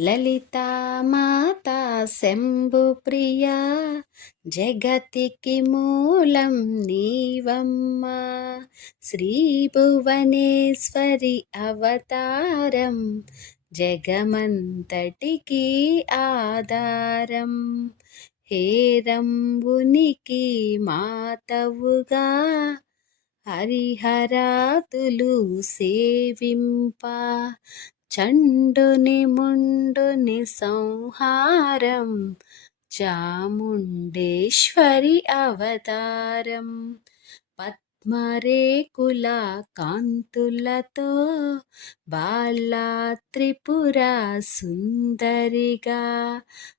లలితామాత శంభుప్రియా జగతికి మూలం నీవమ్మ. శ్రీ భువనేశ్వరి అవతారం జగమంతటికి ఆధారం. హేరంబునికి మాతవుగా హరిహరాతులు సేవింప. చండుని ముండుని సంహారం చాముండేశ్వరి అవతారం. పద్మరేకుల కాంతులతో బాల త్రిపుర సుందరిగా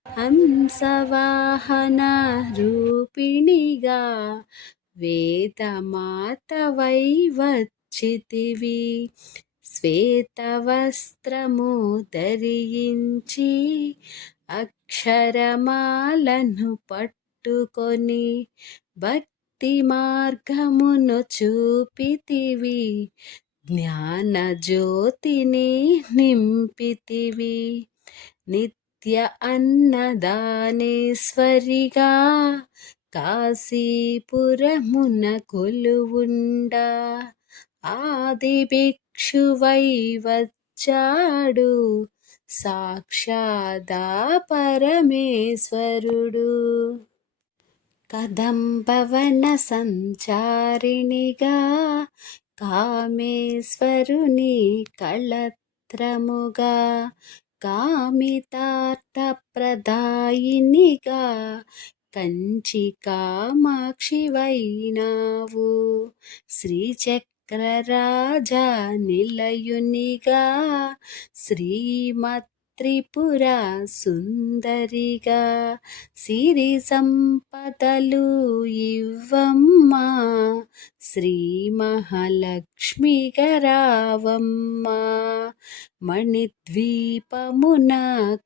హంసవాహన రూపిణిగా వేదమాత వై వచ్చితివి. శ్వేతవస్త్రము ధరించి అక్షరమాలను పట్టుకొని భక్తి మార్గమును చూపితివి జ్ఞానజ్యోతిని నింపితివి. నిత్య అన్నదానేశ్వరిగా కాశీపురమున కొలువుండా. ఆది సాక్షువై వచ్చాడు. సాక్షాదా పరమేశ్వరుడు. కదంబవన సంచారిణిగా కామేశ్వరుని కళత్రముగా కామితార్థప్రదాయినిగా కంచి కామాక్షివైనావు చక్రరాజా నిలయునిగా శ్రీమత్ త్రిపుర సుందరిగా సిరి సంపదలు ఇవ్వమ్మా. శ్రీ మహాలక్ష్మి గరావమ్మ మణిద్వీపమున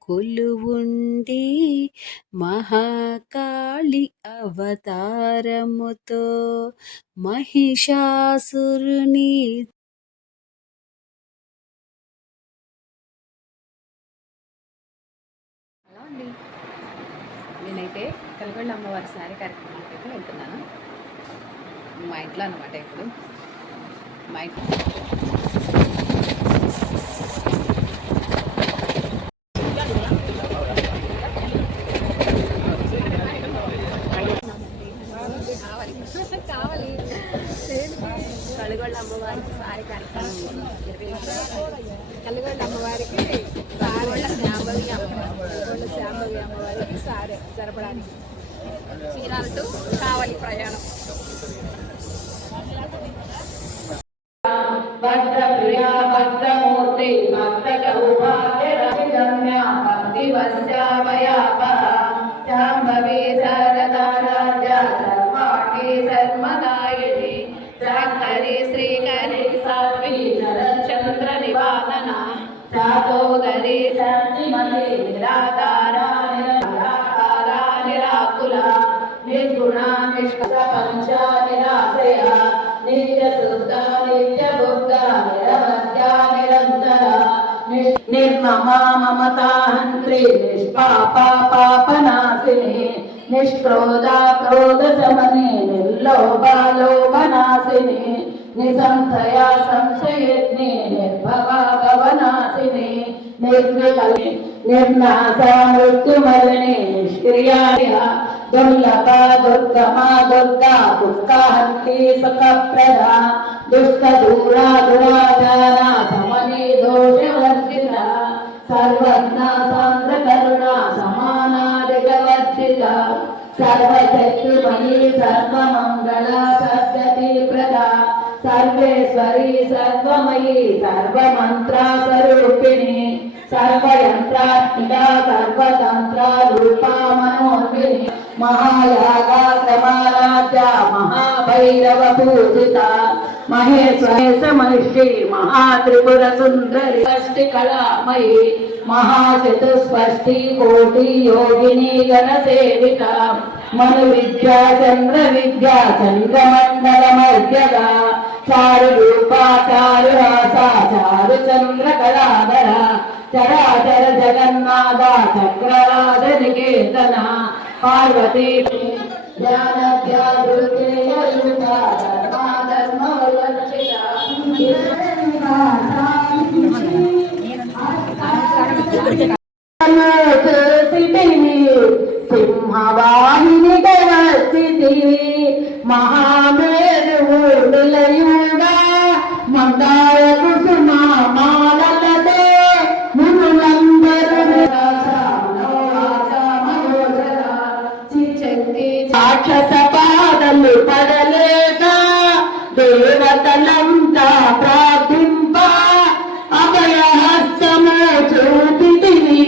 కొలువుండి మహాకాళి అవతారముతో మహిషాసురుని అండి. నేనైతే కలగొండ అమ్మవారి శారీ కార్యక్రమానికి అయితే వెళ్తున్నాను. మా ఇంట్లో అనమాట ఇప్పుడు. మా ఇంట్లో టు కావలి ప్రయాణం. భద్రప్రియా భద్రమూర్తి భక్త సౌభాగ్యరవిగమ్య భక్తివస్యావయాప శాంభవి సరదారాధ్య సర్వాణి సర్మదాయిని శాంకరి శ్రీకరి సాధ్వి చంద్ర నివాదన శాతోదరి శాంతిమతి నిర్గుణ నిష్కృత నిత్య శుద్ధ నిత్య బుద్ధ నిరవధ్య నిరంతర మమతాహంత్రి పాపనాశిని క్రోధ సమని నిర్లోభ లోభనాశిని సంశయజ్ఞి నిర్భవ భవనాశిని నిర్వికలి నిర్నాశ మృత్యుమరణి నిష్క్రియా దుర్లభ దుర్గమా దుర్గా దుఃఖహంతి సుఖప్రద దుష్ట దూరా దురాచార సమని దోషవర్జిత సర్వజ్ఞ సాంద్ర కరుణ సమానాదిగవర్జిత సర్వశక్తిమయీ సర్వమంగళ సద్గతి ప్రద సర్వేశ్వరీ సర్వమయీ సర్వమంత్ర స్వరూపిణి సర్వయంత్రాత్మిక సర్వతంత్ర రూపా మనోన్విని మహాభైరవ పూజిత మహేశ్వర మహిషి మహాత్రిపుర సుందరి షష్టి కళామయి మహాచతుస్పష్టి కోటి యోగిని గణ సేవిత మను విద్యా చంద్ర విద్యా చంద్రమండల మధ్యగా చారు రూపా చారు హాస చారు చంద్ర కళాధర చరాచర జగన్నాథ చక్రరాజ నికేతన పార్వతీ ధ్యాన చేసిటివి సింహవాహిని మహామేరువు నిలయుగా మందార కుసుమ మాలలతో మునులందరూ రాక్షస పాదలు పడలేక దేవతలంతా ప్రార్థింప అభయహస్తము చూపితివి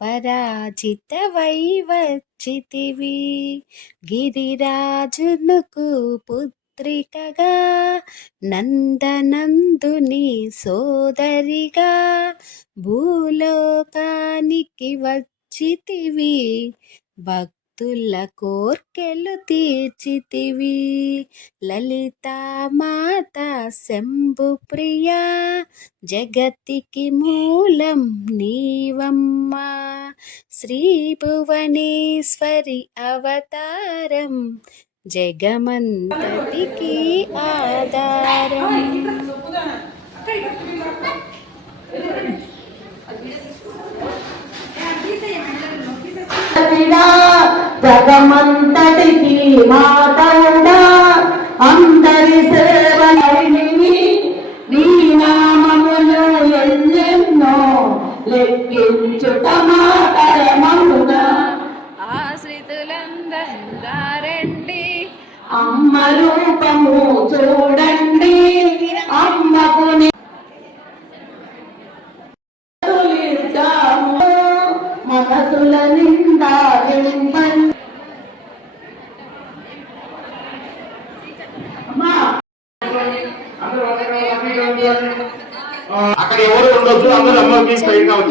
అపరాజిత వైవచ్చితివి గిరిరాజునుకు పుత్రికగా నందనందుని సోదరిగా భూలోకానికి వచ్చితివి. భక్తుల కోర్కెలు తీర్చితివి. లలితామాత శంభు ప్రియా జగతికి మూలం నీవమ్మా. శ్రీ భువనేశ్వరి అవతారం జగమంతటికి ఆధారం. జగమంతటికి మాతవుడా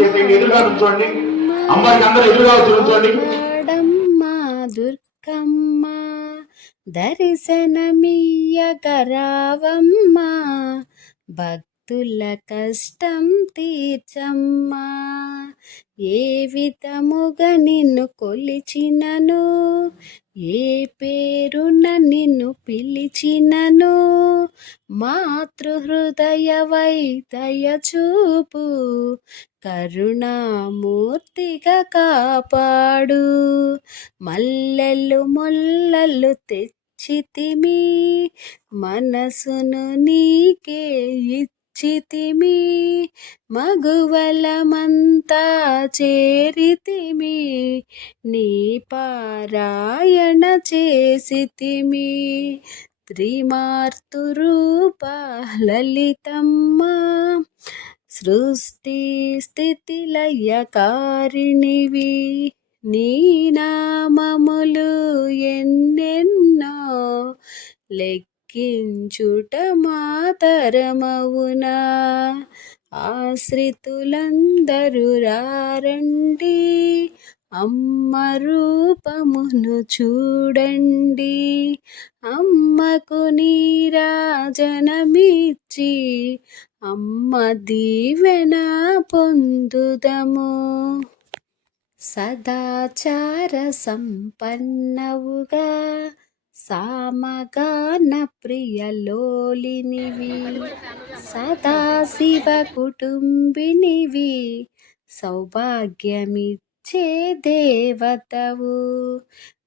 స్ట్రైట్గా ఎదురుగా నుంచోండి. అమ్మాయికి అందరూ ఎదురుగా వచ్చి దుర్గమ్మ దర్శనమియ్యగరావమ్మ భక్తుల కష్టం తీర్చమ్మా. ఏ విధముగా నిన్ను కొలిచినను? ఏ పేరున నిన్ను పిలిచినను? మాతృహృదయ వైదయ చూపు కరుణామూర్తిగా కాపాడు. మల్లెలు మొల్లలు తెచ్చితిమి మనసును నీకే చితిమి మగువలమంతా చేరితిమి నీ పారాయణ చేసితిమి. త్రిమార్తురూప లలితమ్మ సృష్టి స్థితి లయకారిణివి నీ నామములు ఎన్నెన్నో లెక్కించుట మాతరమవునా? ఆశ్రితులందరూ రారండి అమ్మ రూపమును చూడండి. అమ్మకు నీరాజనమిచ్చి అమ్మ దీవెన పొందుదము. సదాచార సంపన్నవుగా సామగాన ప్రియలోలినివి సదాశివ కుటుంబినివి సౌభాగ్యమిచ్చే దేవతవు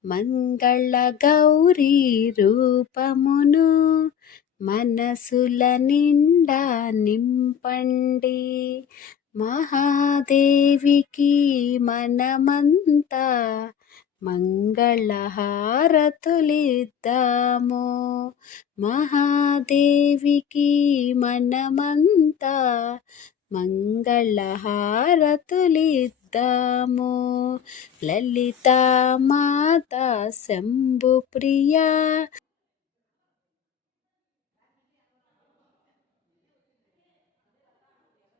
మంగళ గౌరీ రూపమును మనసుల నిండా నింపండి. మహాదేవికి మనమంతా మంగళహారతులిద్దాము. మహాదేవికి మనమంతా మంగళహారతులిద్దాము. లలితా మాత శంభు ప్రియా